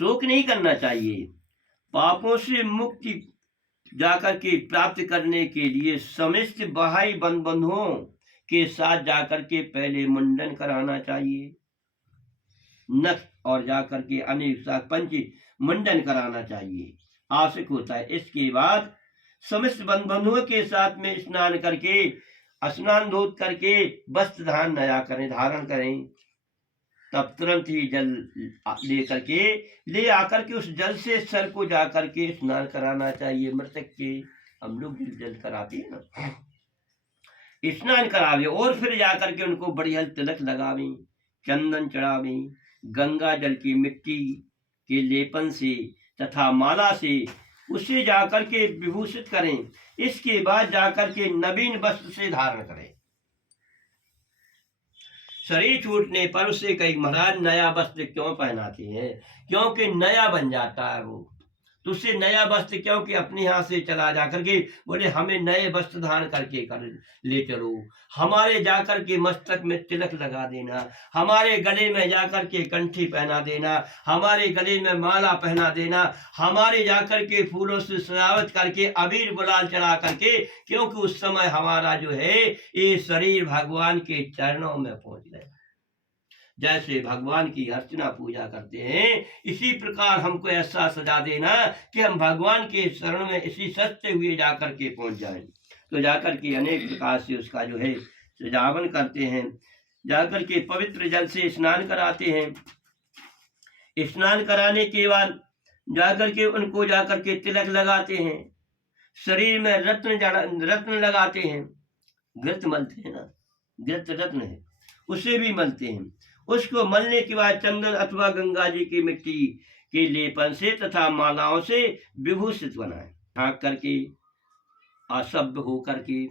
शोक नहीं करना चाहिए। पापों से मुक्ति जाकर के प्राप्त करने के लिए समस्त भाई बंधुओं के साथ जाकर के पहले मुंडन कराना चाहिए, नख और जाकर के अनेक साथ पंच मुंडन कराना चाहिए, आवश्यक होता है। इसके बाद समस्त बंधुओं के साथ में स्नान करके, स्नान धोत करके वस्त्र धारण करें। तब तुरंत ही जल ले आकर के उस जल से सर को जाकर के स्नान कराना चाहिए। मृतक के हम लोग जल कराते हैं ना, स्नान करावे और फिर जाकर के उनको बढ़िया तिलक लगावे, चंदन चढ़ावे, गंगा जल की मिट्टी के लेपन से तथा माला से उसे जाकर के विभूषित करें। इसके बाद जाकर के नवीन वस्त्र से धारण करें। शरीर छूटने पर उसे कई महाराज नया वस्त्र क्यों पहनाते हैं? क्योंकि नया बन जाता है वो, तो उससे नया वस्त्र क्योंकि अपने यहाँ से चला जाकर के बोले हमें नए वस्त्र धारण करके कर ले चलो, हमारे जाकर के मस्तक में तिलक लगा देना, हमारे गले में जाकर के कंठी पहना देना, हमारे गले में माला पहना देना, हमारे जाकर के फूलों से सजावट करके अबीर गुलाल चढ़ा करके, क्योंकि उस समय हमारा जो है ये शरीर भगवान के चरणों में पहुंच गया। जैसे भगवान की अर्चना पूजा करते हैं, इसी प्रकार हमको ऐसा सजा देना कि हम भगवान के शरण में इसी सच्चे हुए जाकर के पहुंच जाएं। तो जाकर के अनेक प्रकार से उसका जो है सजावन करते हैं, जाकर के पवित्र जल से स्नान कराते हैं। स्नान कराने के बाद जाकर के उनको जाकर के तिलक लगाते हैं, शरीर में रत्न लगाते हैं, घृत मलते हैं ना, घृत रत्न है उसे भी मलते हैं। उसको मलने के बाद चंदन अथवा गंगा जी की मिट्टी के लेपन से तथा मालाओं से विभूषित बनाए, ढाक करके असभ्य हो करके